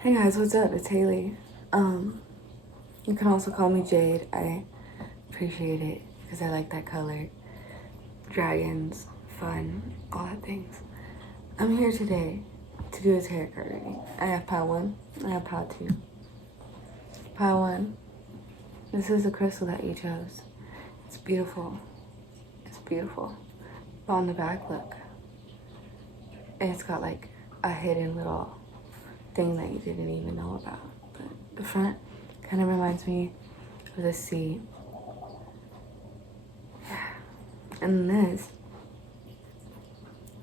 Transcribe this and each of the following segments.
Hey guys, what's up? It's Haley. You can also call me Jade. I appreciate it because I like that color. Dragons, fun, all that things. I'm here today to do his haircut reading. I have pile 1, I have pile 2. Pile 1, this is the crystal that you chose. It's beautiful. It's beautiful. But on the back, look. It's got like a hidden little thing that you didn't even know about. But the front kind of reminds me of the sea. Yeah. And this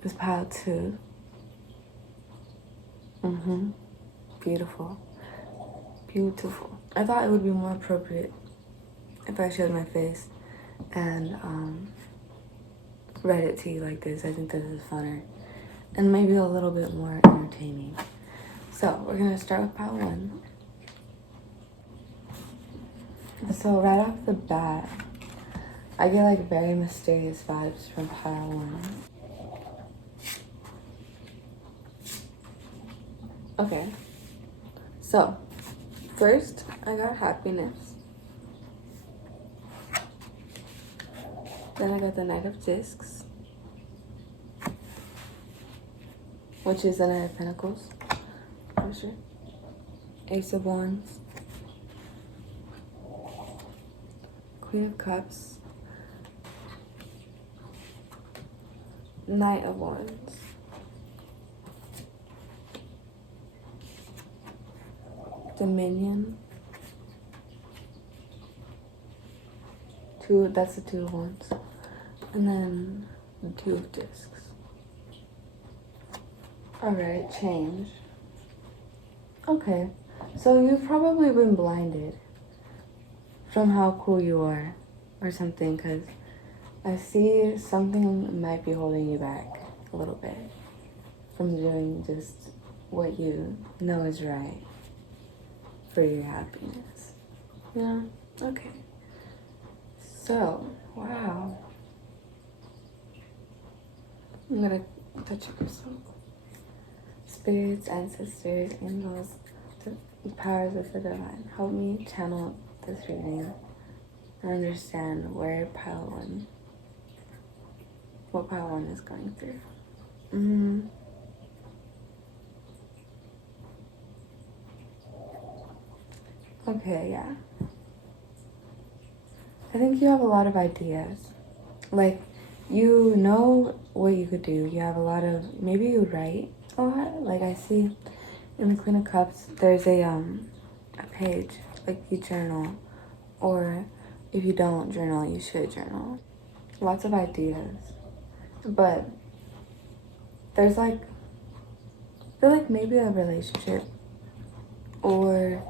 is pile 2. Beautiful. Beautiful. I thought it would be more appropriate if I showed my face and read it to you like this. I think this is funner and maybe a little bit more entertaining. So we're gonna start with pile 1. So right off the bat, I get like very mysterious vibes from pile 1. Okay, so first I got happiness. Then I got the Knight of Discs, which is the Knight of Pentacles, for sure. Ace of Wands, Queen of Cups, Knight of Wands, Dominion, that's the 2 of Wands, and then the 2 of Discs. Alright, change. Okay, so you've probably been blinded from how cool you are or something, because I see something might be holding you back a little bit from doing just what you know is right for your happiness. Yeah, okay. So, wow. I'm gonna touch your crystal. Spirits, ancestors, angels, the powers of the divine, help me channel this reading and understand where what pile 1 is going through. Okay, yeah. I think you have a lot of ideas. Like, you know what you could do. You have a lot of, maybe you write a lot. Like I see in the Queen of Cups, there's a page, like you journal. Or if you don't journal, you should journal. Lots of ideas. But there's like, I feel like maybe a relationship or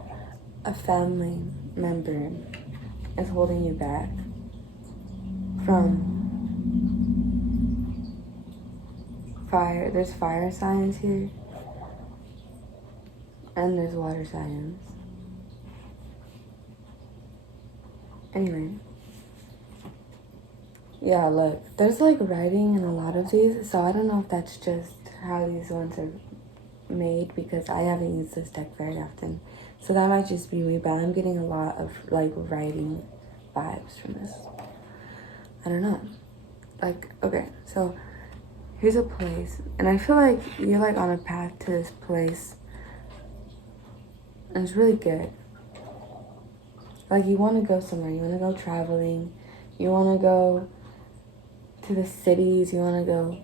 a family member is holding you back from fire. There's fire signs here, and there's water signs. Anyway, yeah, look, there's like writing in a lot of these, so I don't know if that's just how these ones are made, because I haven't used this deck very often, so that might just be me, but I'm getting a lot of like writing vibes from this. I don't know. Like, okay, so here's a place, and I feel like you're like on a path to this place, and it's really good. Like, you want to go somewhere, you want to go traveling, you want to go to the cities, you want to go,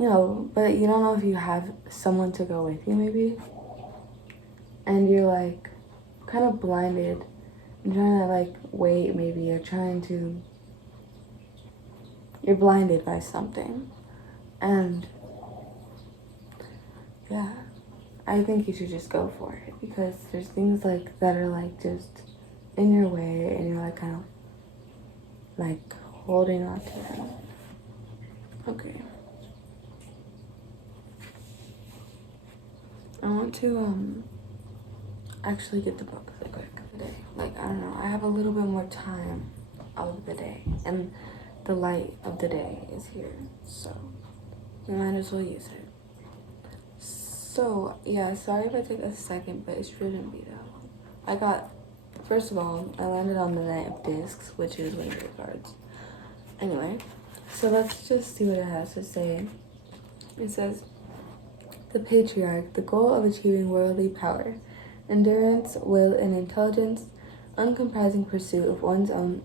you know, but you don't know if you have someone to go with you maybe, and you're like kind of blinded and trying to like wait, maybe you're blinded by something. And yeah, I think you should just go for it, because there's things like that are like just in your way, and you're like kind of like holding on to them. Okay. I want to actually get the book really quick today. Like, I don't know, I have a little bit more time of the day, and the light of the day is here, so you might as well use it. So, yeah, sorry if I took a second, but it shouldn't be that long. First of all, I landed on the Knight of Discs, which is one of your cards. Anyway, so let's just see what it has to say. It says, the Patriarch, the goal of achieving worldly power, endurance, will, and intelligence, uncompromising pursuit of one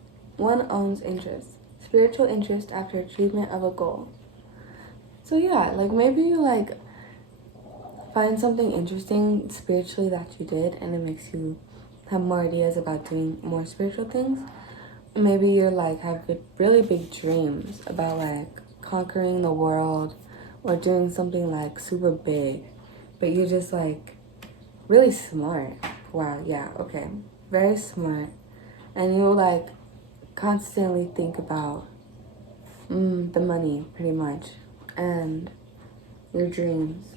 own's interests, spiritual interest after achievement of a goal. So yeah, like maybe you like find something interesting spiritually that you did and it makes you have more ideas about doing more spiritual things. Maybe you're like have really big dreams about like conquering the world or doing something like super big, but you're just like really smart. Wow, yeah, okay. Very smart. And you like constantly think about the money pretty much and your dreams.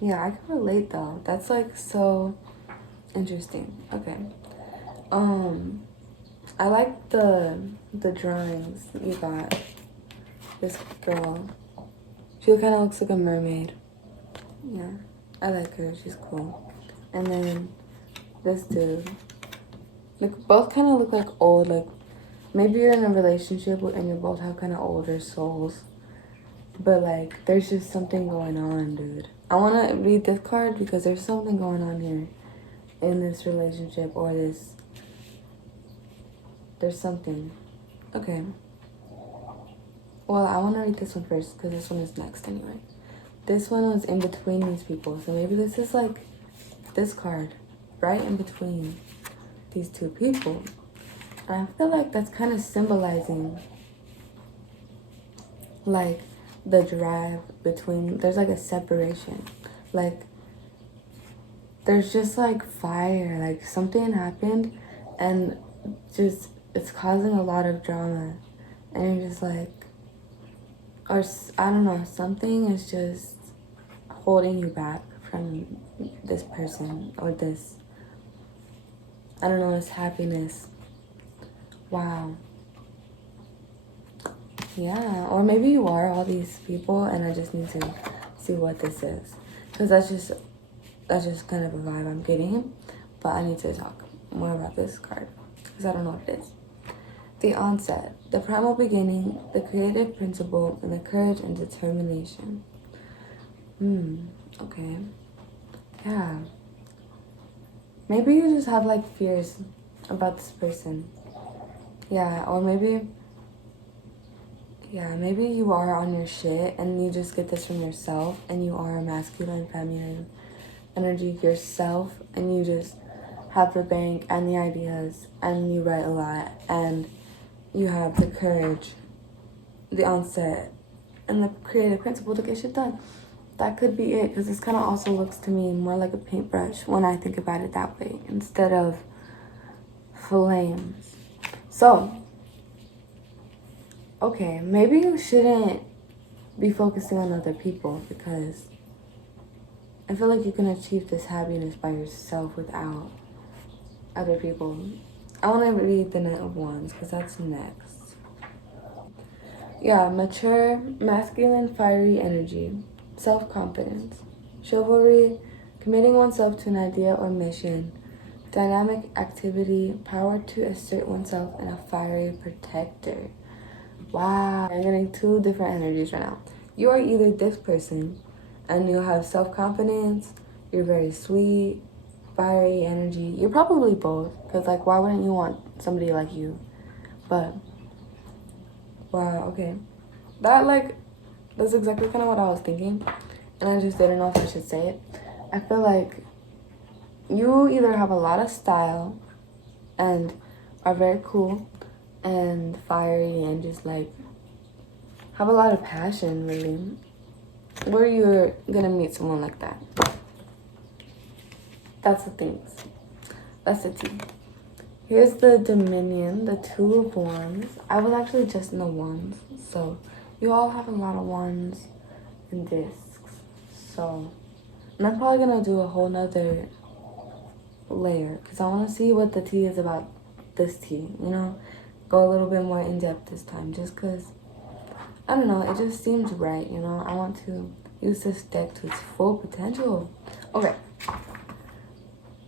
Yeah, I can relate though. That's like so interesting. Okay. I like the drawings you got. This girl. She kind of looks like a mermaid. Yeah, I like her. She's cool. And then this dude. Like both kind of look like old. Like maybe you're in a relationship and you both have kind of older souls. But like there's just something going on, dude. I want to read this card because there's something going on here in this relationship or this. There's something. Okay. Well, I want to read this one first because this one is next anyway. This one was in between these people. So maybe this is like this card right in between these two people. And I feel like that's kind of symbolizing like the drive between, there's like a separation. Like there's just like fire, like something happened and just it's causing a lot of drama. And you're just like, or I don't know, something is just holding you back from this person or this, I don't know, this happiness. Wow. Yeah, or maybe you are all these people and I just need to see what this is. Because that's just kind of a vibe I'm getting. But I need to talk more about this card because I don't know what it is. The onset, the primal beginning, the creative principle, and the courage and determination. Okay. Yeah. Maybe you just have like fears about this person. Yeah, or maybe you are on your shit and you just get this from yourself and you are a masculine, feminine energy yourself and you just have the bank and the ideas and you write a lot and you have the courage, the onset, and the creative principle to get shit done. That could be it because this kind of also looks to me more like a paintbrush when I think about it that way instead of flames. So, okay, maybe you shouldn't be focusing on other people because I feel like you can achieve this happiness by yourself without other people. I want to read the Knight of Wands because that's next. Yeah, mature, masculine, fiery energy, self-confidence, chivalry, committing oneself to an idea or mission, dynamic activity, power to assert oneself, and a fiery protector. Wow, I'm getting two different energies right now. You are either this person and you have self-confidence, you're very sweet, fiery energy. You're probably both because like why wouldn't you want somebody like you? But wow, okay. That's exactly kind of what I was thinking and I just didn't know if I should say it. I feel like you either have a lot of style and are very cool and fiery and just like have a lot of passion really. Where you're gonna meet someone like that. That's the things. That's the tea. Here's the Dominion, the Two of Wands. I was actually just in the Wands, so you all have a lot of Wands and discs. So, and I'm probably gonna do a whole nother layer because I want to see what the tea is about this tea, you know? Go a little bit more in depth this time just because, I don't know, it just seems right, you know? I want to Use this deck to its full potential. Okay.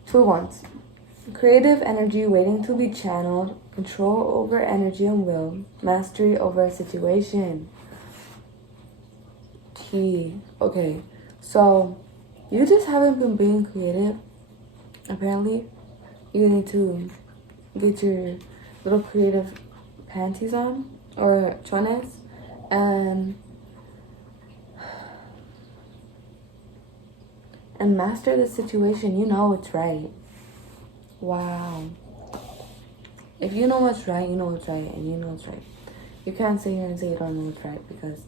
2 wands. Creative energy waiting to be channeled. Control over energy and will. Mastery over a situation. T. Okay. So, you just haven't been being creative. Apparently, you need to get your little creative panties on. Or chones. And master the situation. You know it's right. Wow. If you know what's right, you know what's right, and you know what's right. You can't sit here and say you don't know what's right, because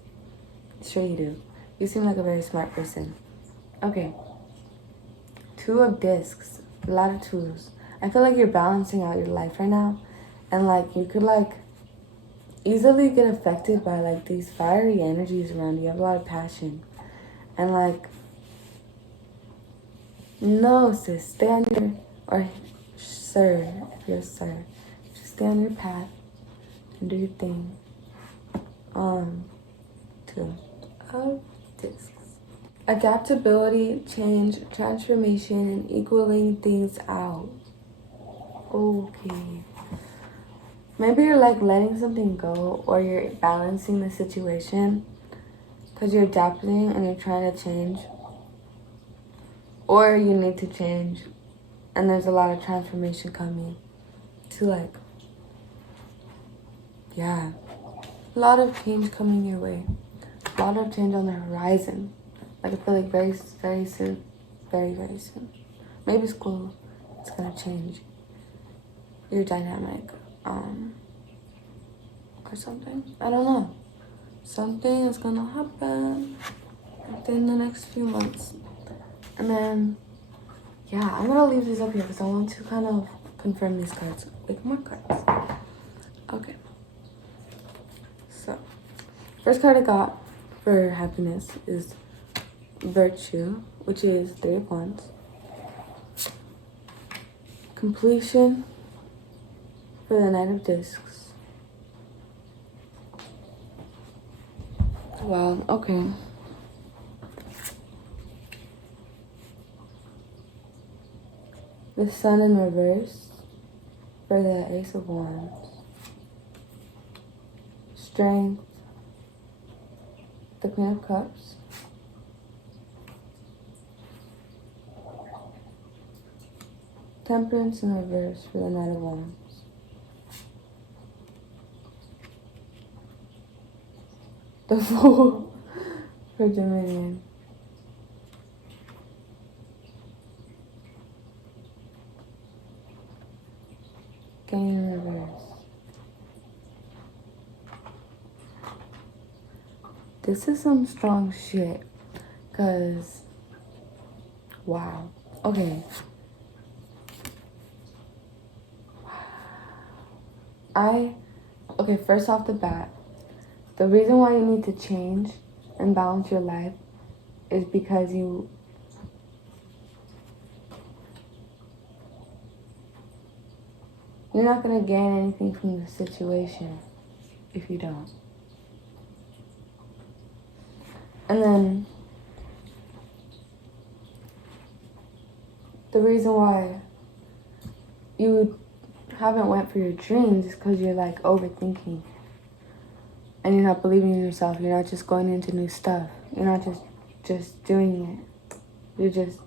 sure you do. You seem like a very smart person. Okay. 2 of discs. A lot of 2s. I feel like you're balancing out your life right now, and like you could like easily get affected by like these fiery energies around you. You have a lot of passion, and like, no sis, stay on your, or sir, if you're a sir, just stay on your path and do your thing. 2 of discs. Adaptability, change, transformation, and equaling things out. Okay. Maybe you're like letting something go, or you're balancing the situation because you're adapting and you're trying to change. Or you need to change, and there's a lot of transformation coming to like, yeah, a lot of change coming your way. A lot of change on the horizon. Like I feel like very, very soon, very, very soon. Maybe school is gonna change your dynamic, or something. I don't know. Something is gonna happen within the next few months. And then, yeah, I'm gonna leave these up here because I want to kind of confirm these cards with more cards. Okay. So, first card I got for happiness is Virtue, which is 3 of Wands. Completion for the Knight of Discs. Wow, okay. The Sun in reverse for the Ace of Wands. Strength, the Queen of Cups. Temperance in reverse for the Knight of Wands. The Fool for Dominion. King in reverse. This is some strong shit, cause wow. Okay. Okay, first off the bat, the reason why you need to change and balance your life is because you're not going to gain anything from the situation if you don't. And then the reason why you haven't went for your dreams is because you're like overthinking. And you're not believing in yourself. You're not just going into new stuff. You're not just doing it. You're just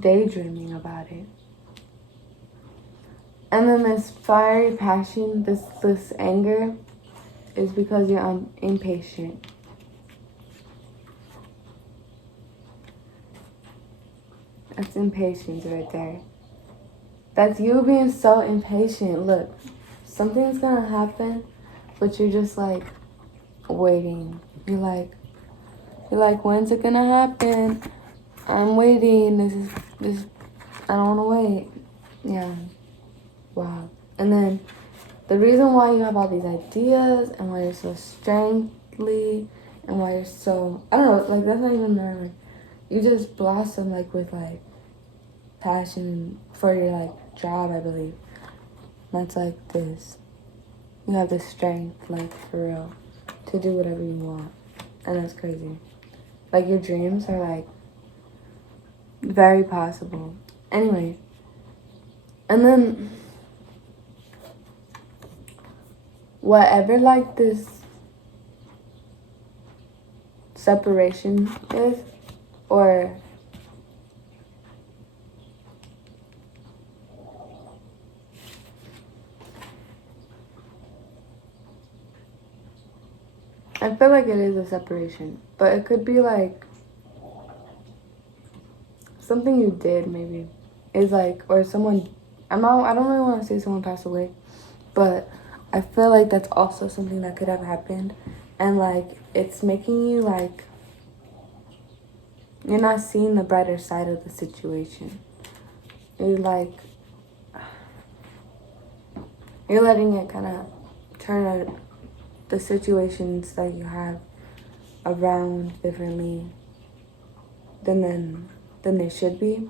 daydreaming about it. And then this fiery passion, this anger, is because you're impatient. That's impatience right there. That's you being so impatient. Look, something's gonna happen, but you're just like waiting. You're like, when's it gonna happen? I'm waiting. This. I don't wanna wait. Yeah. Wow. And then the reason why you have all these ideas and why you're so strengthly and why you're so, I don't know, like that's not even the word. You just blossom like with like passion for your like job, I believe. That's like this. You have the strength, like for real, to do whatever you want. And that's crazy. Like, your dreams are, like, very possible. Anyway. And then, whatever, like, this separation is, or I feel like it is a separation, but it could be like something you did, maybe is like, or someone. I don't really want to say someone passed away, but I feel like that's also something that could have happened, and like it's making you like you're not seeing the brighter side of the situation. You're like you're letting it kind of turn the situations that you have around differently than they should be.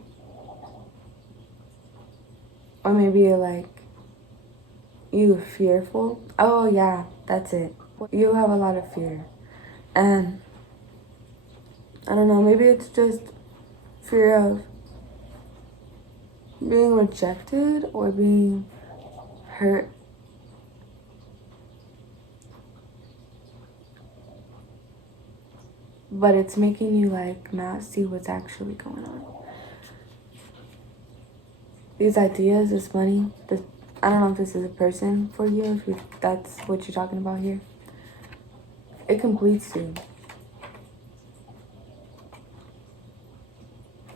Or maybe you're like, you fearful. Oh yeah, that's it. You have a lot of fear. And I don't know, maybe it's just fear of being rejected or being hurt. But it's making you like not see what's actually going on. These ideas, this money, this, I don't know if this is a person for you, if that's what you're talking about here. It completes you.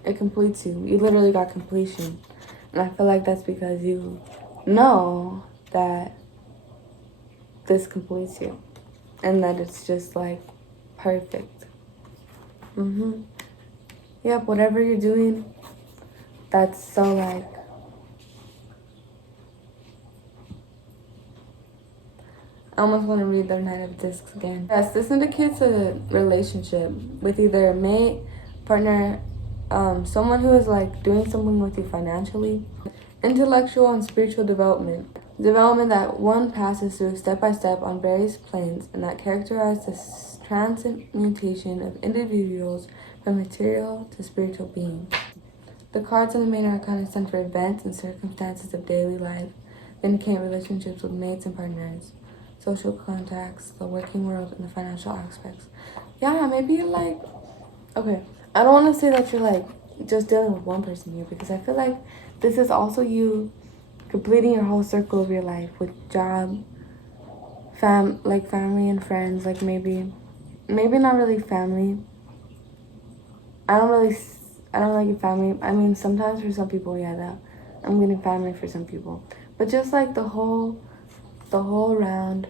It completes you. You literally got completion. And I feel like that's because you know that this completes you. And that it's just like perfect. Yep, whatever you're doing, that's so like, I almost want to read the Knight of Discs again. Yes, this indicates a relationship with either a mate, partner, someone who is like doing something with you financially. Intellectual and spiritual development. Development that one passes through step by step on various planes and that characterize the transmutation of individuals from material to spiritual beings. The cards in the main arcana stand for events and circumstances of daily life. They indicate relationships with mates and partners, social contacts, the working world, and the financial aspects. Yeah, maybe you're like, okay, I don't want to say that you're like just dealing with one person here, because I feel like this is also you completing your whole circle of your life with job, family and friends, like maybe not really family. I don't really get family. I mean, sometimes for some people, yeah, that I'm getting family for some people, but just like the whole round,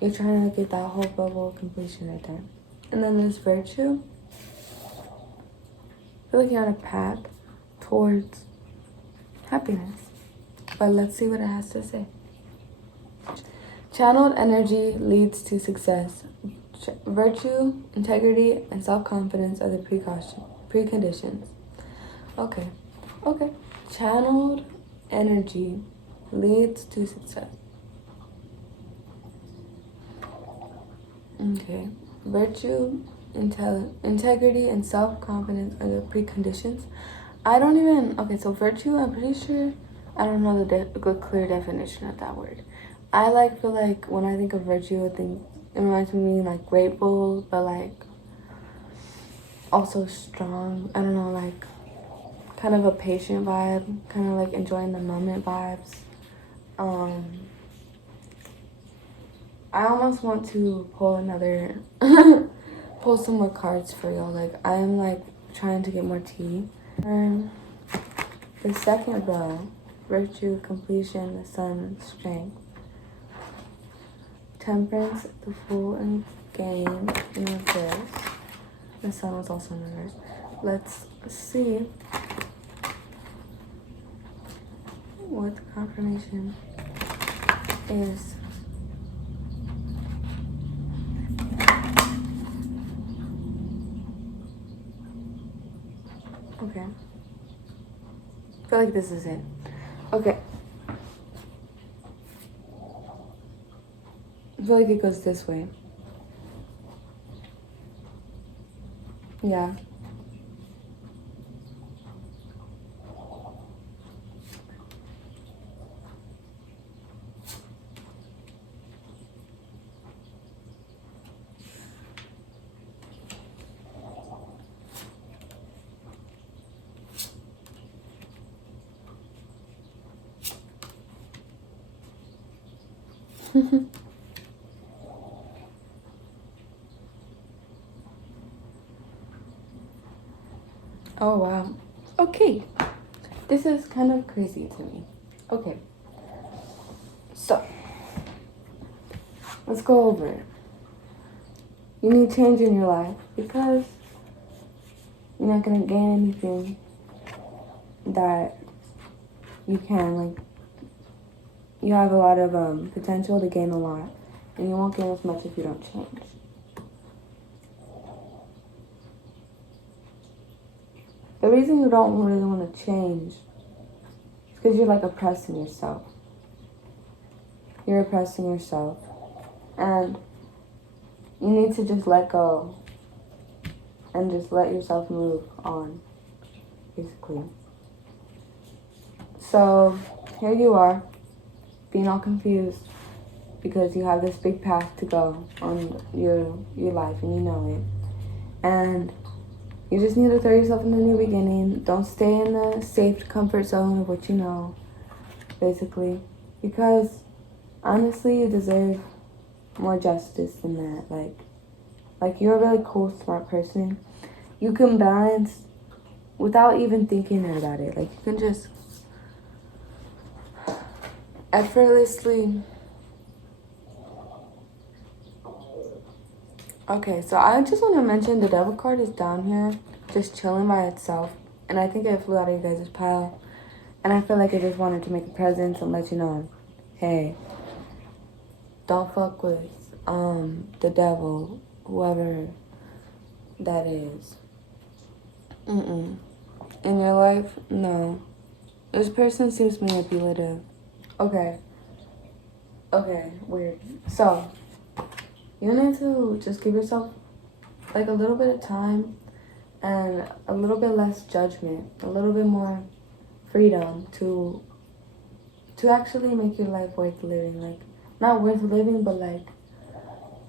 you're trying to get that whole bubble of completion right there. And then there's virtue. I feel like you're on a path towards happiness. But let's see what it has to say. Channeled energy leads to success. Virtue, integrity, and self-confidence are the preconditions. Okay. Channeled energy leads to success. Okay. Virtue, integrity, and self-confidence are the preconditions. Okay, so virtue, I'm pretty sure, I don't know the clear definition of that word. I feel like when I think of virtue, I think it reminds me of being like grateful, but like also strong. I don't know, like kind of a patient vibe, kind of like enjoying the moment vibes. I almost want to pull pull some more cards for y'all. Like I am like trying to get more tea. The second row, virtue, completion, the sun, strength. Temperance, the Fool, and Game in reverse. The sun was also in reverse. Let's see what the confirmation is. Okay. I feel like this is it. Okay. I feel like it goes this way. Yeah. Oh, wow. Okay. This is kind of crazy to me. Okay. So, let's go over it. You need change in your life because you're not going to gain anything that you can. Like, you have a lot of potential to gain a lot, and you won't gain as much if you don't change. The reason you don't really want to change is because you're like oppressing yourself. You're oppressing yourself. And you need to just let go and just let yourself move on, basically. So here you are, being all confused because you have this big path to go on your life and you know it. And you just need to throw yourself in the new beginning. Don't stay in the safe comfort zone of what you know, basically. Because honestly, you deserve more justice than that. Like you're a really cool, smart person. You can balance without even thinking about it. Like you can just effortlessly. Okay, so I just want to mention the devil card is down here, just chilling by itself. And I think it flew out of you guys' pile. And I feel like I just wanted to make a presence and let you know, hey, don't fuck with the devil, whoever that is. In your life, no. This person seems manipulative. Okay, weird. So, you need to just give yourself like a little bit of time and a little bit less judgment, a little bit more freedom to actually make your life worth living. Like, not worth living, but like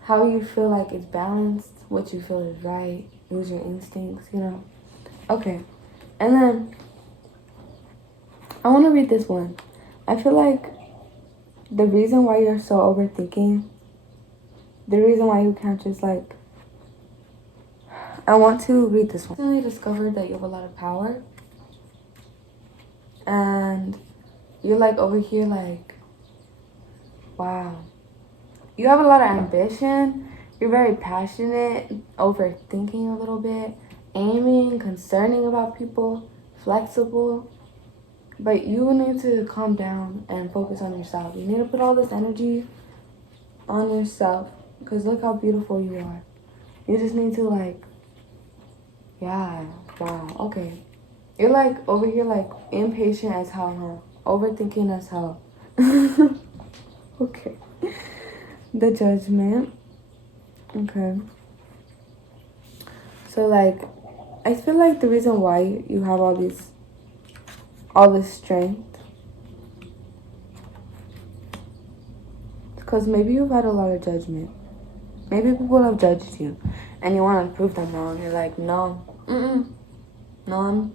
how you feel like it's balanced, what you feel is right, use your instincts, you know. Okay, and then I want to read this one. I feel like the reason why you're so overthinking, the reason why you can't just like, I want to read this one. I recently discovered that you have a lot of power and you're like over here like, wow. You have a lot of ambition. You're very passionate, overthinking a little bit, aiming, concerning about people, flexible. But you need to calm down and focus on yourself. You need to put all this energy on yourself because look how beautiful you are. You just need to like, yeah, wow, okay. You're like over here like impatient as hell, huh? Overthinking as hell. Okay. The Judgment. Okay. So like, I feel like the reason why you have all this strength, because maybe you've had a lot of judgment. Maybe people have judged you, and you want to prove them wrong. You're like, no, no,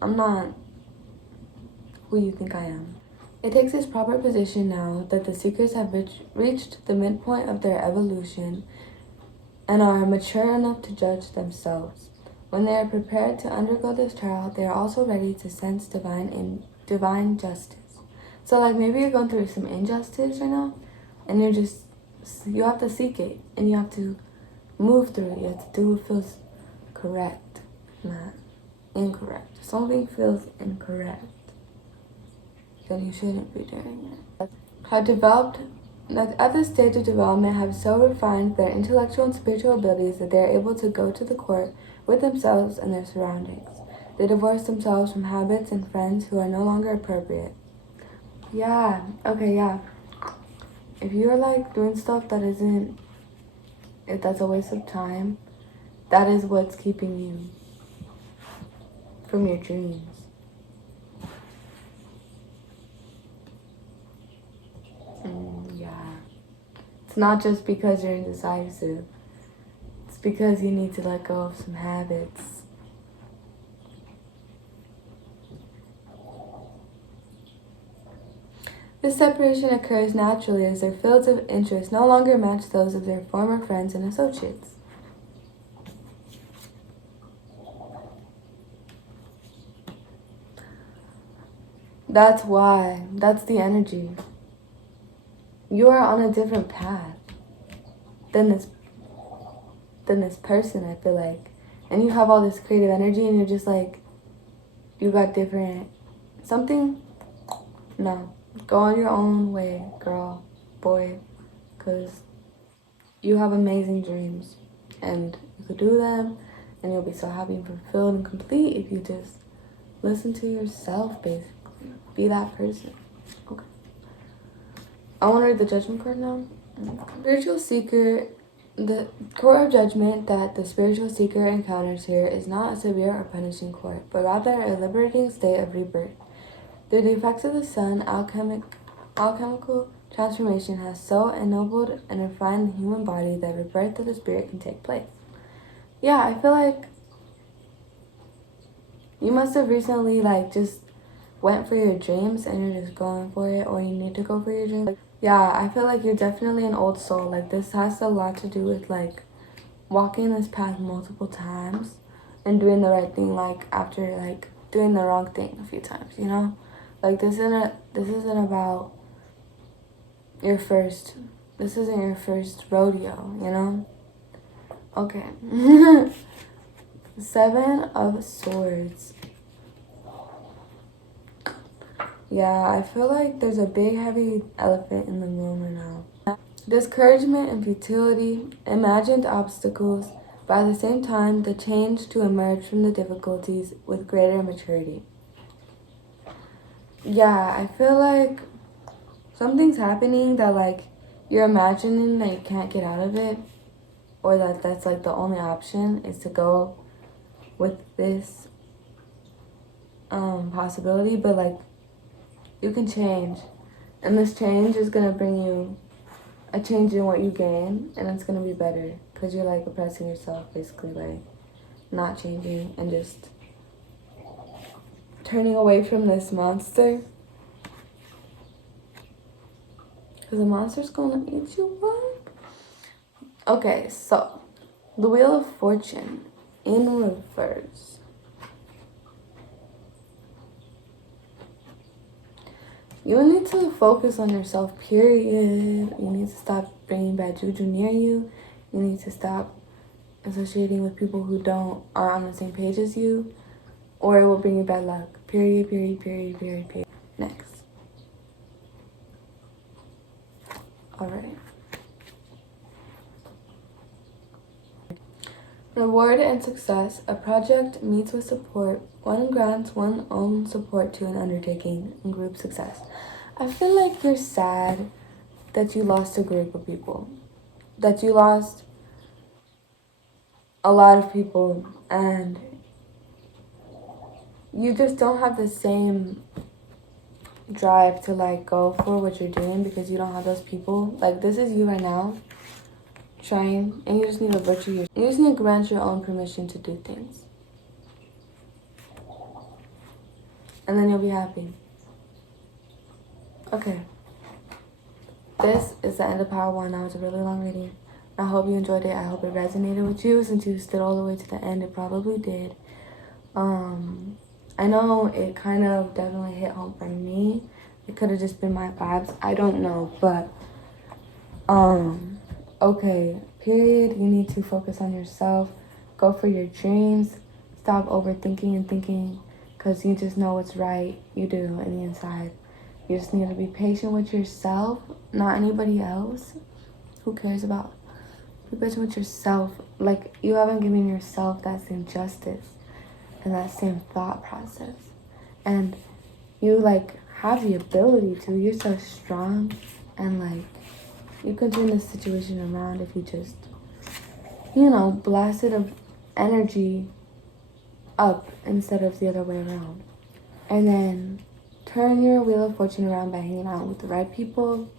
I'm not who you think I am. It takes its proper position now that the seekers have reached the midpoint of their evolution and are mature enough to judge themselves. When they are prepared to undergo this trial, they are also ready to sense divine justice. So like maybe you're going through some injustice right now, and you have to seek it, and you have to move through it. You have to do what feels correct, not incorrect. If something feels incorrect, then you shouldn't be doing it. At this stage of development, have so refined their intellectual and spiritual abilities that they are able to go to the court with themselves and their surroundings. They divorce themselves from habits and friends who are no longer appropriate. Yeah, okay, yeah. If you're like doing stuff that isn't, if that's a waste of time, that is what's keeping you from your dreams. Yeah. It's not just because you're indecisive. It's because you need to let go of some habits. This separation occurs naturally as their fields of interest no longer match those of their former friends and associates. That's why. That's the energy. You are on a different path than this person, I feel like. And you have all this creative energy and you're just like, you got different something. No. Go on your own way, girl, boy, because you have amazing dreams and you could do them and you'll be so happy and fulfilled and complete if you just listen to yourself, basically. Be that person. Okay. I want to read the judgment card now. Spiritual seeker, the court of judgment that the spiritual seeker encounters here is not a severe or punishing court, but rather a liberating state of rebirth. Through the effects of the sun, alchemical transformation has so ennobled and refined the human body that rebirth of the spirit can take place. Yeah, I feel like you must have recently just went for your dreams and you're just going for it, or you need to go for your dreams. Yeah, I feel like you're definitely an old soul. This has a lot to do with walking this path multiple times and doing the right thing after doing the wrong thing a few times, you know? This isn't about this isn't your first rodeo, you know? Okay. 7 of Swords. Yeah, I feel like there's a big heavy elephant in the room right now. Discouragement and futility, imagined obstacles, but at the same time, the change to emerge from the difficulties with greater maturity. Yeah, I feel like something's happening that you're imagining that you can't get out of it, or that's the only option is to go with this possibility, but you can change, and this change is gonna bring you a change in what you gain, and it's gonna be better because you're oppressing yourself, basically, not changing and just turning away from this monster, because the monster's gonna eat you up. Okay, so the Wheel of Fortune in reverse. You need to focus on yourself, period. You need to stop bringing bad juju near you. You need to stop associating with people who are on the same page as you, or it will bring you bad luck. Period, period, period, period, period. Next. Alright. Reward and success. A project meets with support. One grants one's own support to an undertaking and group success. I feel like you're sad that you lost a group of people. That you lost a lot of people and you just don't have the same drive to go for what you're doing because you don't have those people. This is you right now trying, and you just need to you just need to grant your own permission to do things, and then you'll be happy. Okay, this is the end of Power 1. That was a really long reading. I hope you enjoyed it. I hope it resonated with you. Since you stood all the way to the end, it probably did. I know it kind of definitely hit home for me. It could have just been my vibes. I don't know, but okay, period. You need to focus on yourself. Go for your dreams. Stop overthinking and thinking, because you just know what's right. You do in the inside. You just need to be patient with yourself, not anybody else. Who cares about? Be patient with yourself. You haven't given yourself that same justice and that same thought process. And you have the ability to. You're so strong, and you can turn this situation around if you just, blast it energy up instead of the other way around. And then turn your wheel of fortune around by hanging out with the right people.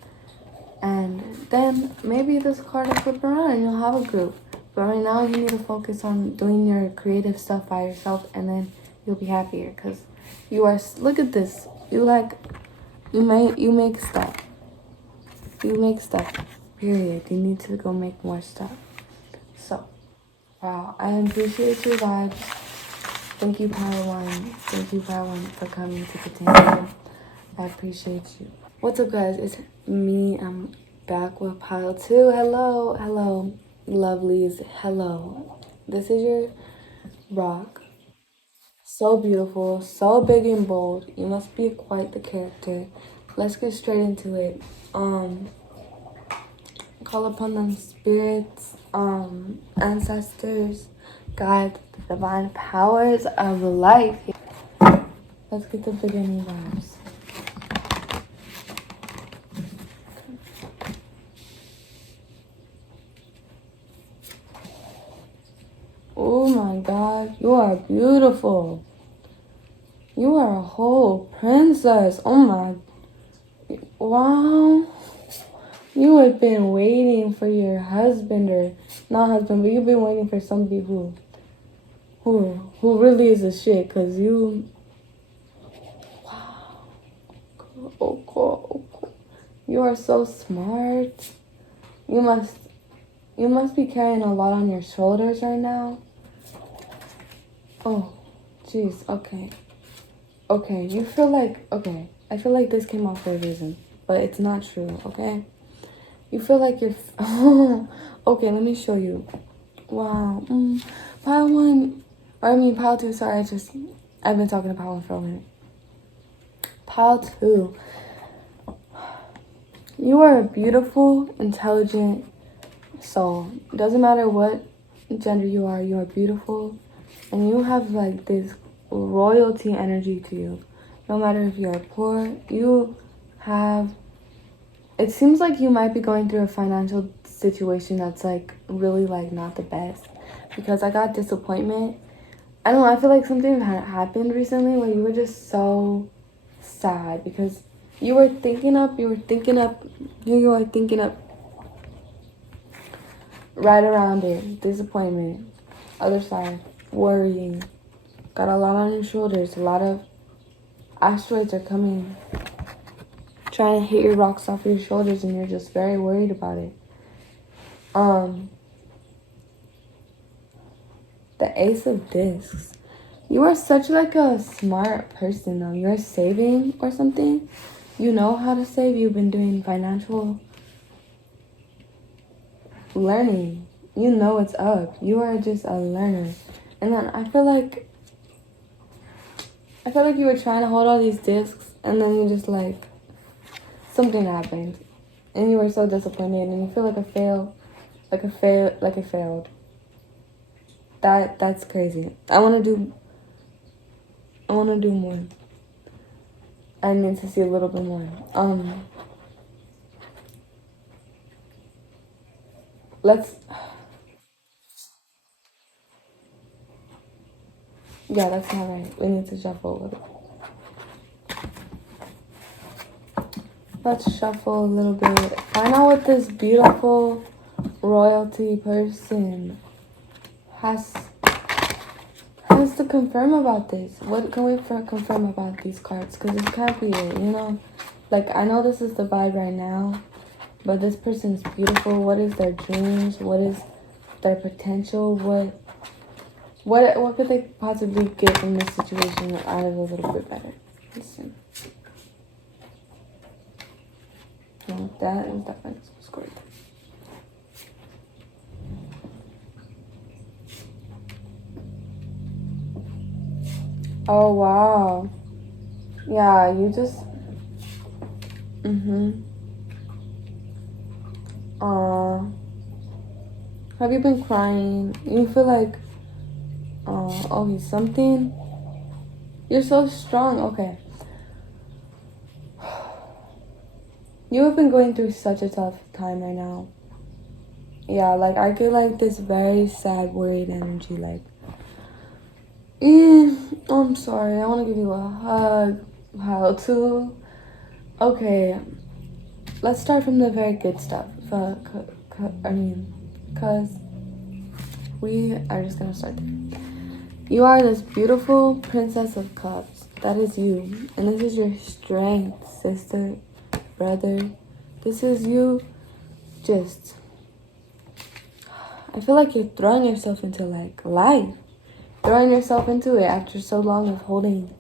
And then maybe this card will flip around and you'll have a group. But right now you need to focus on doing your creative stuff by yourself, and then you'll be happier. Because you are, look at this. You make stuff. You make stuff. Period. You need to go make more stuff. So, wow. I appreciate your vibes. Thank you, Power One. Thank you, Power One, for coming to the table. I appreciate you. What's up, guys? It's me. I'm back with pile 2. Hello, hello, lovelies. Hello. This is your rock. So beautiful, so big and bold. You must be quite the character. Let's get straight into it. Call upon them spirits, ancestors, God, the divine powers of life. Let's get the beginning vibes. Oh my God, you are beautiful. You are a whole princess. Oh my, wow. You have been waiting for your husband, or not husband, but you've been waiting for somebody who really is a shit, cause you, wow. Oh cool. You are so smart. You must be carrying a lot on your shoulders right now. Oh, jeez. Okay. You feel like, okay. I feel like this came out for a reason, but it's not true. Okay. You feel like you're. Okay, let me show you. Wow. Pile 1, or I mean pile 2. Sorry, I've been talking to pile 1 for a minute. Pile 2. You are a beautiful, intelligent soul. Doesn't matter what gender you are beautiful. And you have like this royalty energy to you. No matter if you're poor, you have, it seems like you might be going through a financial situation that's like really like not the best. Because I got disappointment. I don't know, I feel like something had happened recently where you were just so sad because you were thinking up, right around it. Disappointment. Other side. Worrying. Got a lot on your shoulders. A lot of asteroids are coming, trying to hit your rocks off your shoulders, and you're just very worried about it. The Ace of Discs. You are such like a smart person though. You're saving or something. You know how to save. You've been doing financial learning. You know what's up. You are just a learner. And then I feel like you were trying to hold all these discs, and then you just like, something happened. And you were so disappointed, and you feel like it failed. That's crazy. I wanna do more. I need to see a little bit more. Yeah, that's not right. We need to shuffle a little. Let's shuffle a little bit. Find out what this beautiful royalty person has to confirm about this. What can we confirm about these cards? Because it can't be it, you know? Like, I know this is the vibe right now, but this person's beautiful. What is their dreams? What is their potential? What could they possibly get from this situation out of a little bit better? Listen. No, that is definitely scored. Oh, wow. Yeah, you just... Have you been crying? You feel like... oh, he's something? You're so strong. Okay. You have been going through such a tough time right now. Yeah, like, I get, like, this very sad, worried energy, like, I'm sorry. I want to give you a hug. How to? Okay, let's start from the very good stuff. Cause we are just gonna start there. You are this beautiful princess of cups. That is you, and this is your strength, sister, brother. This is you. Just, I feel like you're throwing yourself into like life, throwing yourself into it after so long of holding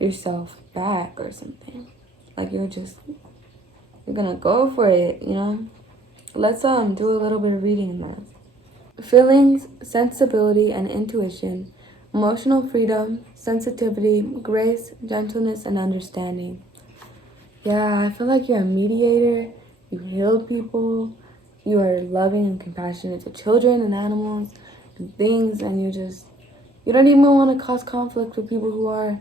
yourself back or something. Like you're gonna go for it, you know? Let's do a little bit of reading in that. Feelings, sensibility, and intuition, emotional freedom, sensitivity, grace, gentleness, and understanding. Yeah, I feel like you're a mediator. You heal people. You are loving and compassionate to children and animals and things, and you don't even want to cause conflict with people who are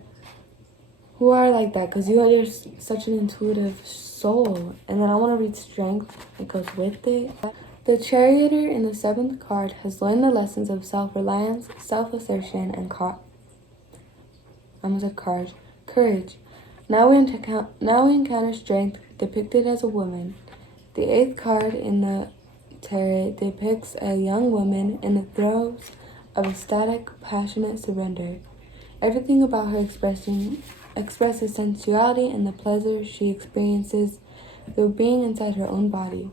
like that, because you're such an intuitive soul. And then I want to read strength. It goes with it. The charioteer in the seventh card has learned the lessons of self-reliance, self-assertion, and courage. Now we encounter strength depicted as a woman. The eighth card in the tarot depicts a young woman in the throes of ecstatic, passionate surrender. Everything about her expresses sensuality and the pleasure she experiences through being inside her own body.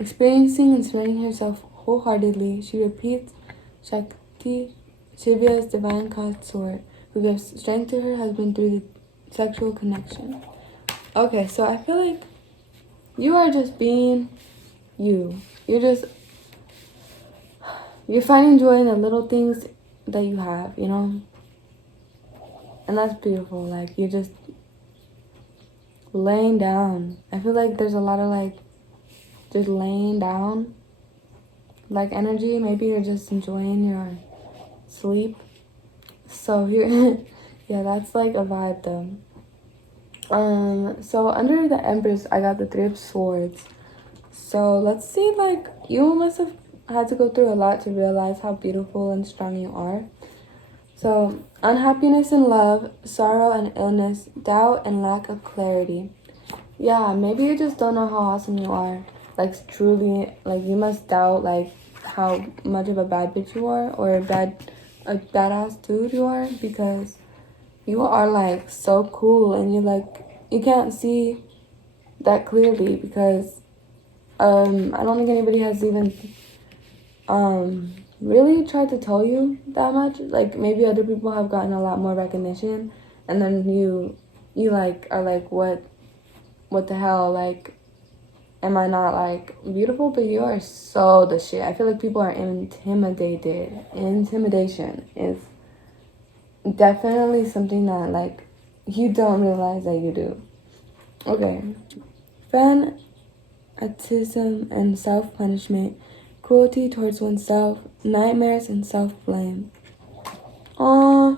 Experiencing and surrendering herself wholeheartedly, she repeats Shakti, Shiva's divine consort, who gives strength to her husband through the sexual connection. Okay, so I feel like you are just being you. You're finding joy in the little things that you have, you know? And that's beautiful. Like, you're just laying down. I feel like there's a lot of like just laying down like energy. Maybe you're just enjoying your sleep. So here yeah, that's like a vibe though. So under the Empress I got the Three of Swords. So let's see, like, you must have had to go through a lot to realize how beautiful and strong you are. So unhappiness and love, sorrow and illness, doubt and lack of clarity. Yeah, maybe you just don't know how awesome you are. Like, truly, like, you must doubt, like, how much of a bad bitch you are, or a badass dude you are, because you are, like, so cool, and you can't see that clearly, because, I don't think anybody has even, really tried to tell you that much. Like, maybe other people have gotten a lot more recognition, and then you, like, are like, what the hell, like, am I not, like, beautiful? But you are so the shit. I feel like people are intimidated. Intimidation is definitely something that, like, you don't realize that you do. Okay. Fanatism and self-punishment, cruelty towards oneself, nightmares and self-blame. Aw,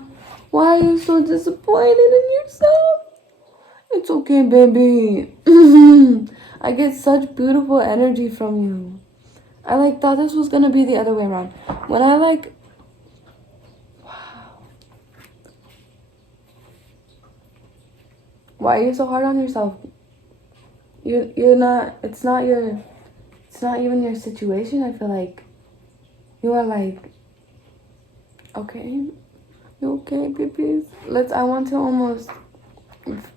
why are you so disappointed in yourself? It's okay, baby. I get such beautiful energy from you. I, like, thought this was gonna be the other way around. When I, like, wow. Why are you so hard on yourself? You're not, it's not even your situation. I feel like you are, like, okay. You okay, babies? I want to almost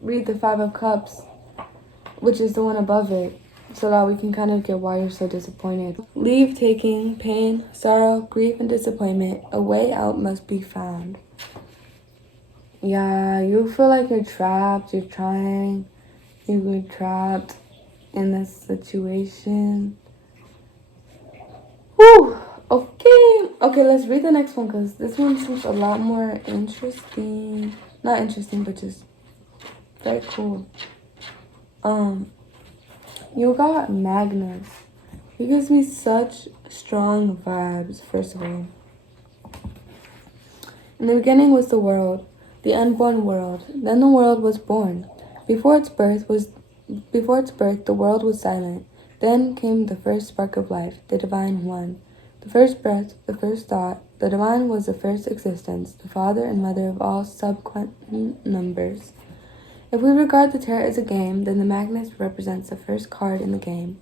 read the Five of Cups, which is the one above it, so that we can kind of get why you're so disappointed. Leave taking, pain, sorrow, grief, and disappointment. A way out must be found. Yeah, you feel like you're trapped. You're trapped in this situation. Whew. Okay, let's read the next one, because this one seems a lot more interesting. Not interesting, but just very cool. You got Magnus. He gives me such strong vibes, first of all. In the beginning was the world, the unborn world. Then the world was born. Before its birth, the world was silent. Then came the first spark of life, the divine one. The first breath, the first thought, The divine was the first existence, the father and mother of all subsequent numbers. If we regard the tarot as a game, then the Magnus represents the first card in the game.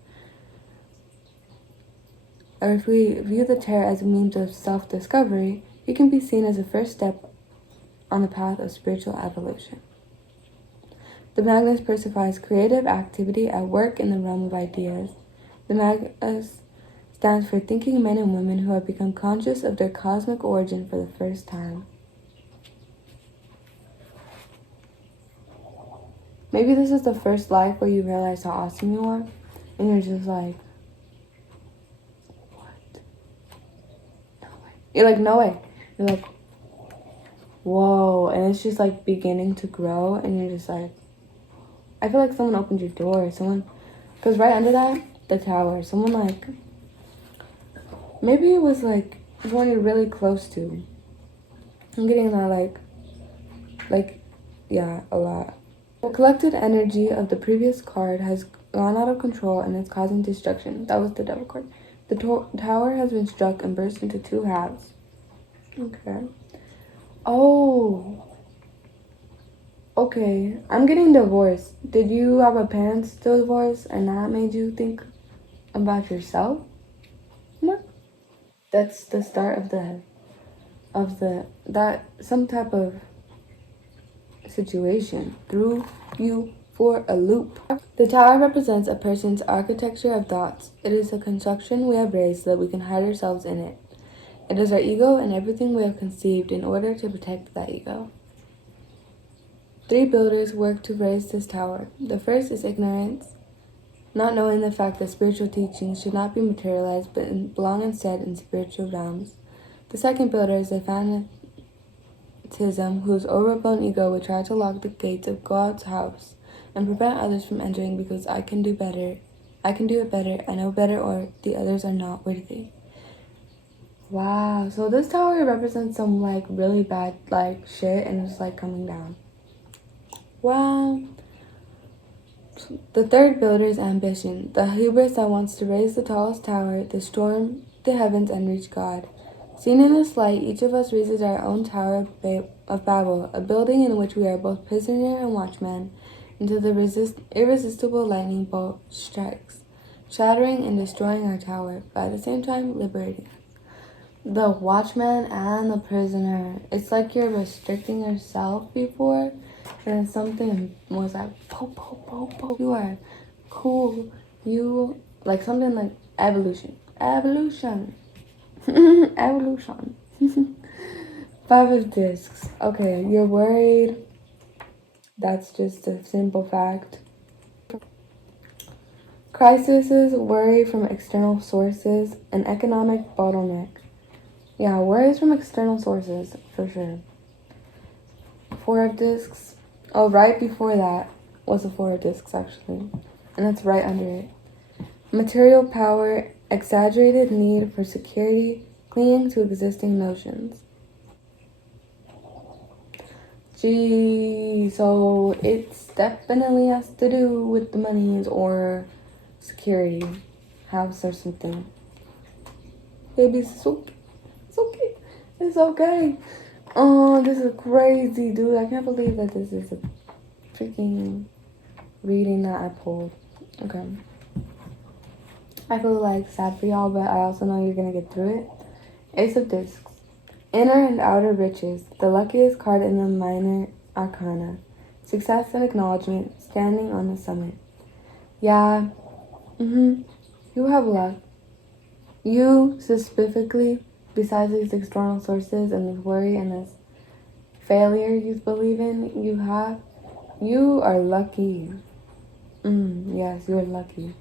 Or if we view the tarot as a means of self-discovery, it can be seen as a first step on the path of spiritual evolution. The Magnus personifies creative activity at work in the realm of ideas. The Magnus stands for thinking men and women who have become conscious of their cosmic origin for the first time. Maybe this is the first life where you realize how awesome you are, and you're just like, what? No way. You're like, no way. You're like, whoa, and it's just like beginning to grow, and you're just like, I feel like someone opened your door, because right under that, the tower, someone like, maybe it was like someone you're really close to. I'm getting that yeah, a lot. The collected energy of the previous card has gone out of control and is causing destruction. That was the devil card. The tower has been struck and burst into two halves. Okay. Oh. Okay. I'm getting divorced. Did you have a parents divorce and that made you think about yourself? No. That's the start of some type of situation threw you for a loop. The tower represents a person's architecture of thoughts. It is a construction we have raised so that we can hide ourselves in it. It is our ego and everything we have conceived in order to protect that ego. 3 builders work to raise this tower. The first is ignorance, not knowing the fact that spiritual teachings should not be materialized but belong instead in spiritual realms. The second builder is a fanatism whose overblown ego would try to lock the gates of God's house and prevent others from entering because I can do better, I know better, or the others are not worthy. Wow, so this tower represents some like really bad like shit and it's like coming down. Wow. The third builder is ambition, the hubris that wants to raise the tallest tower, to storm the heavens and reach God. Seen in this light, each of us raises our own Tower of Babel, a building in which we are both prisoner and watchman, until the irresistible lightning bolt strikes, shattering and destroying our tower, but at the same time liberating us. The watchman and the prisoner. It's like you're restricting yourself before, and something was like, po, po, po, po. You are cool. You, like something like evolution. Evolution. 5 of discs. Okay, you're worried. That's just a simple fact. Crises, worry from external sources, an economic bottleneck. Yeah, worries from external sources, for sure. 4 of discs. Oh, right before that was a 4 of discs, actually. And that's right under it. Material power, exaggerated need for security, clinging to existing notions. Gee, so it's definitely has to do with the monies or security, house or something. Baby, it's okay. It's okay. It's okay. Oh, this is crazy, dude. I can't believe that this is a freaking reading that I pulled. Okay. I feel like sad for y'all, but I also know you're gonna get through it. Ace of Discs. Inner and outer riches. The luckiest card in the minor arcana. Success and acknowledgement. Standing on the summit. Yeah. You have luck. You specifically, besides these external sources and this worry and this failure you believe in, you are lucky. Yes, you're lucky.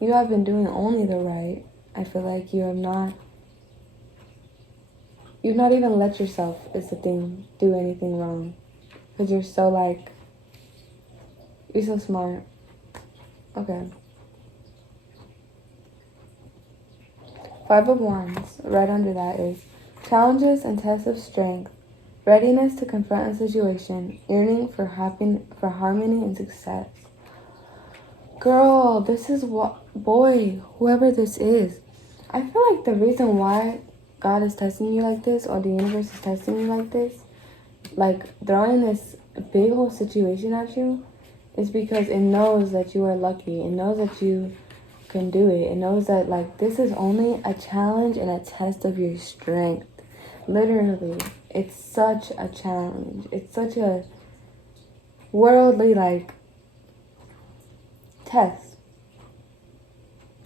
You have been doing only the right. I feel like you've not even let yourself, is the thing, do anything wrong. Because you're so smart. Okay. 5 of Wands, right under that is challenges and tests of strength, readiness to confront a situation, yearning for harmony and success. Girl, this is whoever this is. I feel like the reason why God is testing you like this, or the universe is testing you like this, like throwing this big whole situation at you, is because it knows that you are lucky. It knows that you can do it. It knows that, like, this is only a challenge and a test of your strength. Literally, it's such a challenge. It's such a worldly, like, test.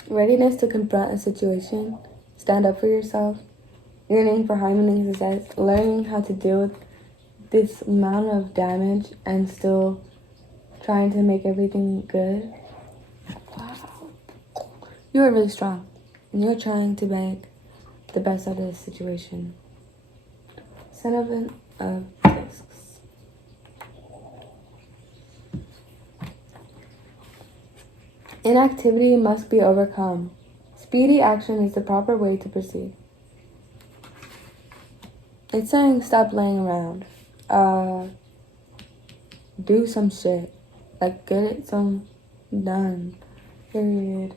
Readiness to confront a situation, stand up for yourself, yearning for harmony and success, learning how to deal with this amount of damage and still trying to make everything good. Wow. You are really strong, and you're trying to make the best out of this situation. 7 of Discs. Inactivity must be overcome. Speedy action is the proper way to proceed. It's saying stop laying around. Do some shit. Like, get it some done. Period.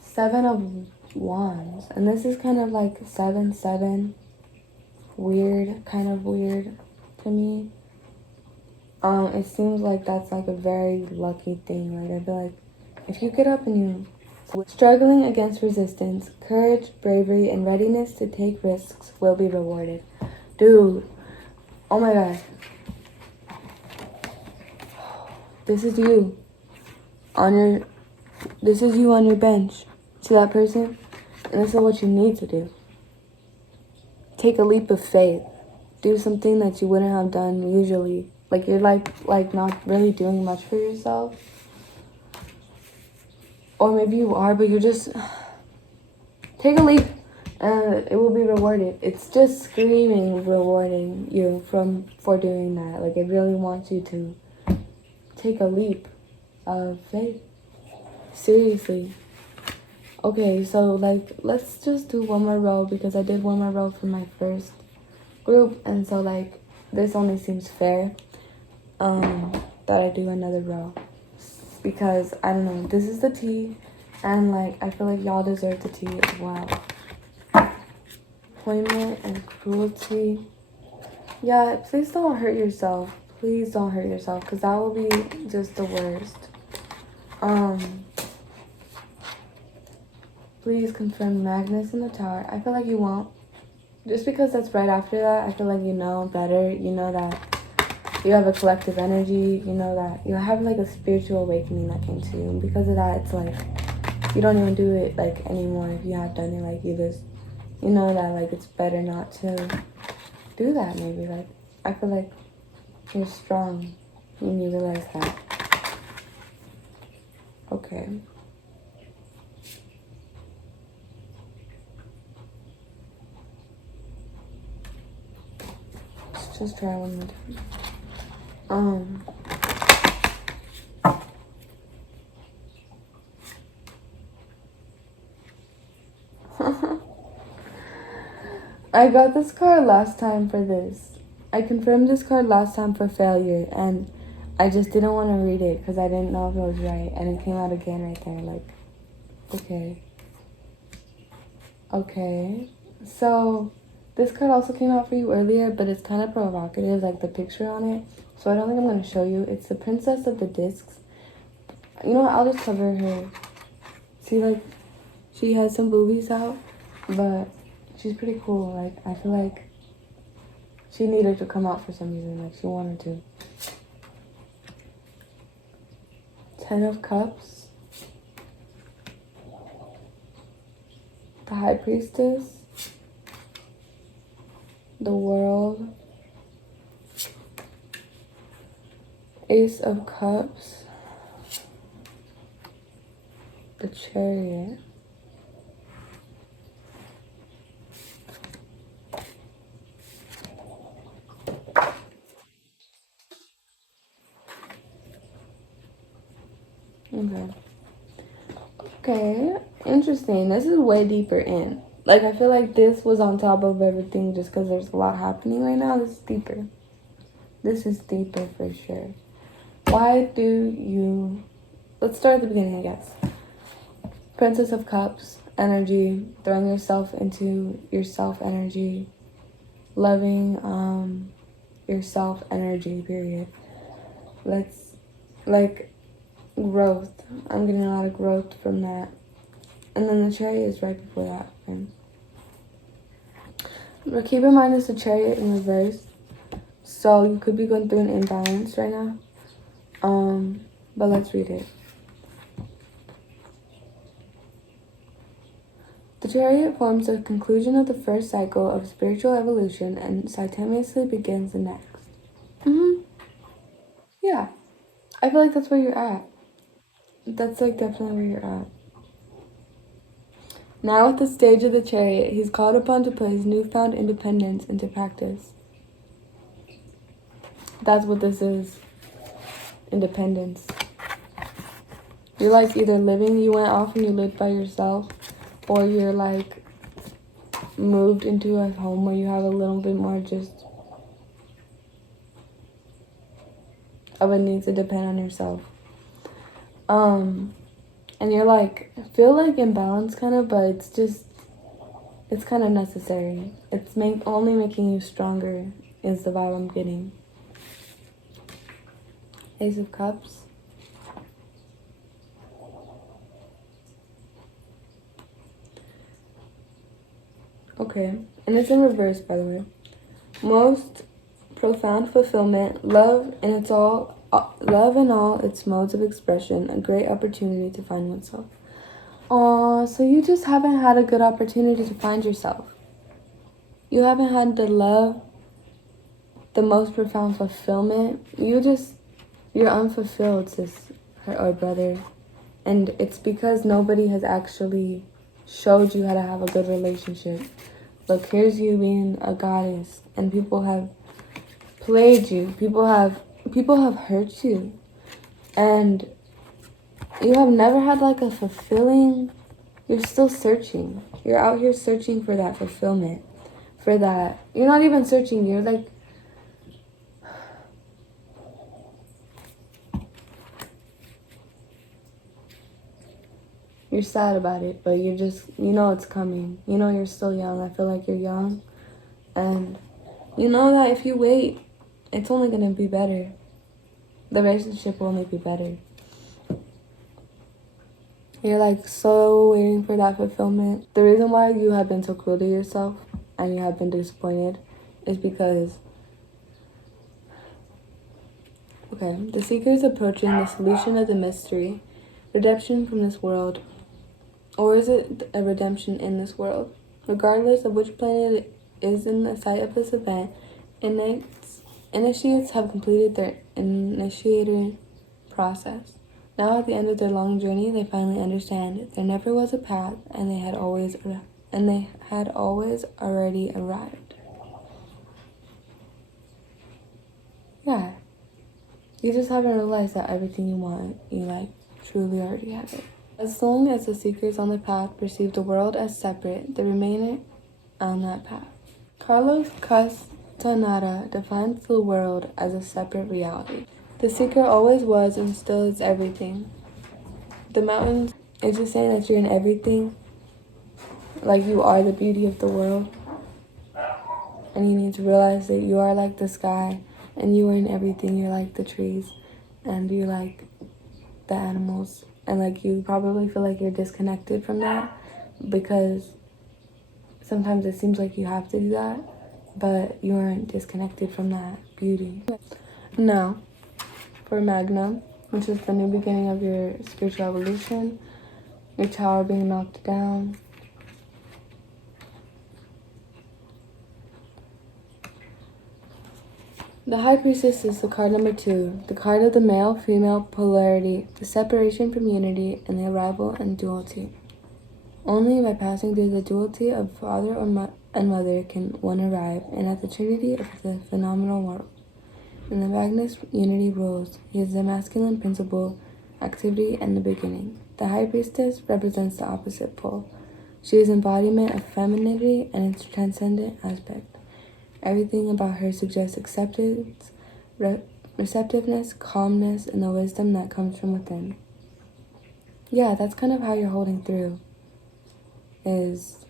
7 of Wands. And this is kind of like 7-7. Weird. Kind of weird to me. It seems like that's like a very lucky thing. Like, I feel like if you get up and you struggling against resistance, courage, bravery, and readiness to take risks will be rewarded. Dude, oh my god. This is you on your bench. See that person? And this is what you need to do. Take a leap of faith. Do something that you wouldn't have done usually. Like, you're like not really doing much for yourself. Or maybe you are, but you're just... Take a leap and it will be rewarded. It's just screaming rewarding you for doing that. Like, it really wants you to take a leap of faith. Seriously. Okay, so, like, let's just do one more row, because I did one more row for my first group, and so, like, this only seems fair that I do another row, because I don't know, this is the tea, and like I feel like y'all deserve the tea as well. Employment and cruelty. Yeah, please don't hurt yourself. Please don't hurt yourself, because that will be just the worst. Please confirm Magnus in the Tower. I feel like you won't. Just because that's right after that, I feel like you know better. You know that you have a collective energy. You know that you have like a spiritual awakening that came to you. And because of that, it's like you don't even do it like anymore. If you have done it, like you just, you know that like it's better not to do that maybe. Like, I feel like you're strong when you realize that. Okay. Let's just try one more time. I got this card last time for this. I confirmed this card last time for failure, and I just didn't want to read it because I didn't know if it was right, and it came out again right there. Like, okay. Okay. So, this card also came out for you earlier, but it's kind of provocative, like the picture on it. So I don't think I'm going to show you. It's the Princess of the Discs. You know what? I'll just cover her. See, like, she has some boobies out, but she's pretty cool. Like, I feel like she needed to come out for some reason. Like, she wanted to. 10 of Cups. The High Priestess. The World. Ace of Cups. The Chariot. Okay, interesting. This is way deeper in. Like, I feel like this was on top of everything just because there's a lot happening right now. This is deeper. This is deeper for sure. Why do you... Let's start at the beginning, I guess. Princess of Cups. energy, throwing yourself into yourself energy, loving yourself energy, period. Let's, like, growth. I'm getting a lot of growth from that. And then the Chariot is right before that. Okay? But keep in mind it's the Chariot in reverse. So you could be going through an imbalance right now. But let's read it. The Chariot forms the conclusion of the first cycle of spiritual evolution and simultaneously begins the next. Yeah. I feel like that's where you're at. That's like definitely where you're at. Now at the stage of the Chariot, he's called upon to put his newfound independence into practice. That's what this is. Independence. You're like either living, you went off and you lived by yourself, or you're like moved into a home where you have a little bit more just of a need to depend on yourself. And you're like, feel like imbalanced kind of, but it's kind of necessary. It's only making you stronger is the vibe I'm getting. Ace of Cups. Okay, and it's in reverse, by the way. Most profound fulfillment, love in all its modes of expression, a great opportunity to find oneself. Aw, so you just haven't had a good opportunity to find yourself. You haven't had the love, the most profound fulfillment. You're unfulfilled, sis or brother. And it's because nobody has actually showed you how to have a good relationship. Look, here's you being a goddess, and people have played you. People have hurt you. And you have never had like a fulfilling, you're still searching. You're out here searching for that fulfillment. For that, you're not even searching, you're like, you're sad about it, but you know it's coming. You know you're still young. I feel like you're young. And you know that if you wait, it's only going to be better. The relationship will only be better. You're like so waiting for that fulfillment. The reason why you have been so cruel to yourself and you have been disappointed is because, okay, the seeker is approaching the solution of the mystery, redemption from this world. Or is it a redemption in this world? Regardless of which planet is in the site of this event, initiates have completed their initiator process. Now at the end of their long journey, they finally understand there never was a path, and they had always already arrived. Yeah. You just haven't realized that everything you want, you like truly already have it. As long as the seekers on the path perceive the world as separate, they remain on that path. Carlos Castaneda defines the world as a separate reality. The seeker always was and still is everything. The mountains is just saying that you're in everything, like you are the beauty of the world. And you need to realize that you are like the sky, and you are in everything. You're like the trees, and you're like the animals. And like you probably feel like you're disconnected from that because sometimes it seems like you have to do that, but you aren't disconnected from that beauty. Now, for Magnum, which is the new beginning of your spiritual evolution, your tower being knocked down. The High Priestess is the card number 2, the card of the male-female polarity, the separation from unity, and the arrival and duality. Only by passing through the duality of father and mother can one arrive, and at the trinity of the phenomenal world. In the Magnus, unity rules. He is the masculine principle, activity, and the beginning. The High Priestess represents the opposite pole. She is embodiment of femininity and its transcendent aspect. Everything about her suggests acceptance, receptiveness, calmness, and the wisdom that comes from within. Yeah, that's kind of how you're holding through. is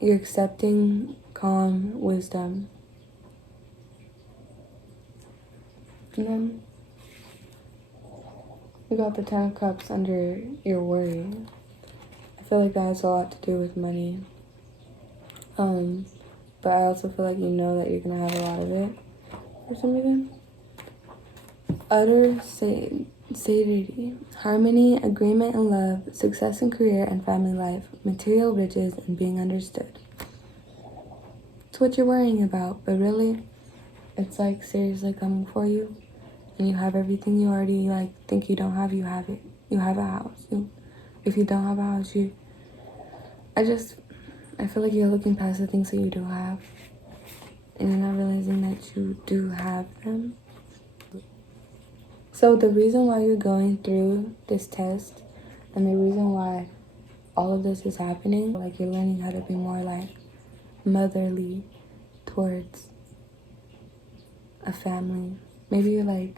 you're accepting calm wisdom. And then you got the 10 of Cups under your worry. I feel like that has a lot to do with money. But I also feel like you know that you're gonna have a lot of it for some reason. Utter satiety, harmony, agreement and love, success in career and family life, material riches and being understood. It's what you're worrying about, but really, it's like seriously coming for you, and you have everything you already like think you don't have. You have it. You have a house. If you don't have a house, I feel like you're looking past the things that you do have, and you're not realizing that you do have them. So the reason why you're going through this test, and the reason why all of this is happening, like you're learning how to be more like motherly towards a family. Maybe you're like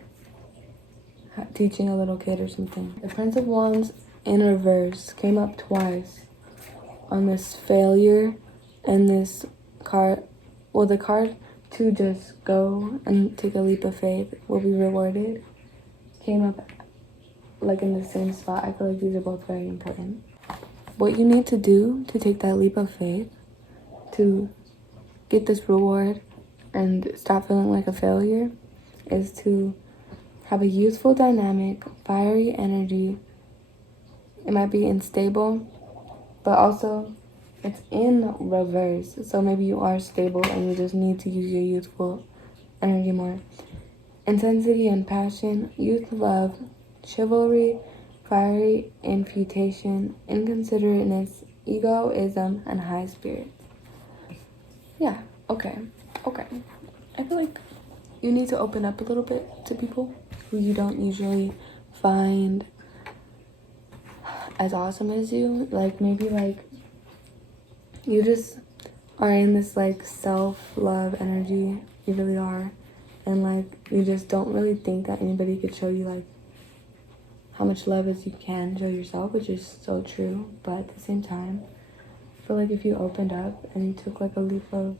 teaching a little kid or something. The Prince of Wands in reverse came up twice on this failure and this card. Well, the card to just go and take a leap of faith will be rewarded came up like in the same spot. I feel like these are both very important. What you need to do to take that leap of faith, to get this reward and stop feeling like a failure, is to have a youthful dynamic, fiery energy. It might be unstable, but also it's in reverse. So maybe you are stable and you just need to use your youthful energy more. Intensity and passion, youth love, chivalry, fiery infutation, inconsiderateness, egoism, and high spirits. Yeah, okay. I feel like you need to open up a little bit to people who you don't usually find as awesome as you. Like maybe like you just are in this like self-love energy. You really are. And like you just don't really think that anybody could show you like how much love as you can show yourself, which is so true. But at the same time, I feel like if you opened up and you took like a leap of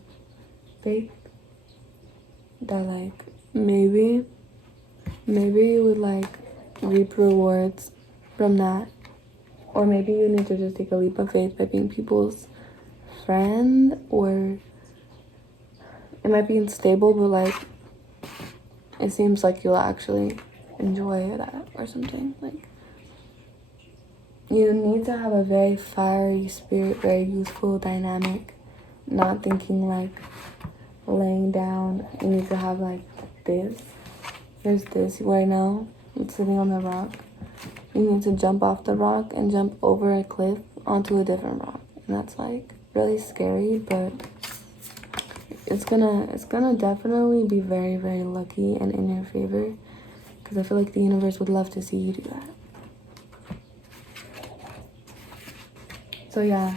faith, that like maybe you would like reap rewards from that. Or maybe you need to just take a leap of faith by being people's friend, or it might be unstable, but like it seems like you'll actually enjoy that or something. Like you need to have a very fiery spirit, very youthful, dynamic, not thinking like laying down. You need to have like this. There's this right now. It's sitting on the rock. You need to jump off the rock and jump over a cliff onto a different rock. And that's like really scary, but it's gonna definitely be very, very lucky and in your favor, because I feel like the universe would love to see you do that. So yeah,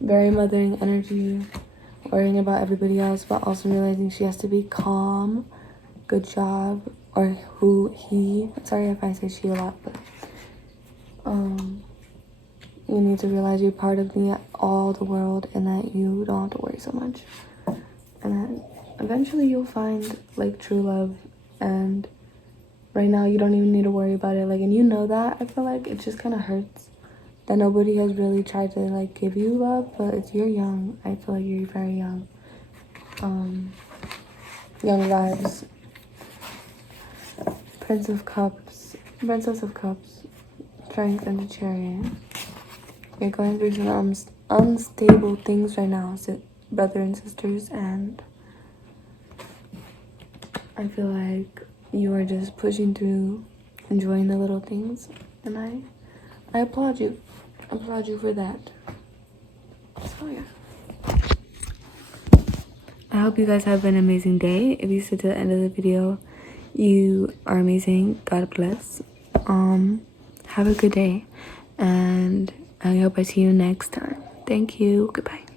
very mothering energy, worrying about everybody else, but also realizing she has to be calm. Good job. Or he. Sorry if I say she a lot, but you need to realize you're part of all the world, and that you don't have to worry so much. And then eventually you'll find like true love, and right now you don't even need to worry about it. Like, and you know that. I feel like it just kind of hurts that nobody has really tried to like give you love, but you're young. I feel like you're very young. Young vibes. Princess of Cups, Strength and the Chariot. You're going through some unstable things right now, brother and sisters, and I feel like you are just pushing through, enjoying the little things, and I applaud you. Applaud you for that. So yeah. I hope you guys have an amazing day. If you stayed to the end of the video, you are amazing. God bless. Have a good day, and I hope I see you next time. Thank you. Goodbye.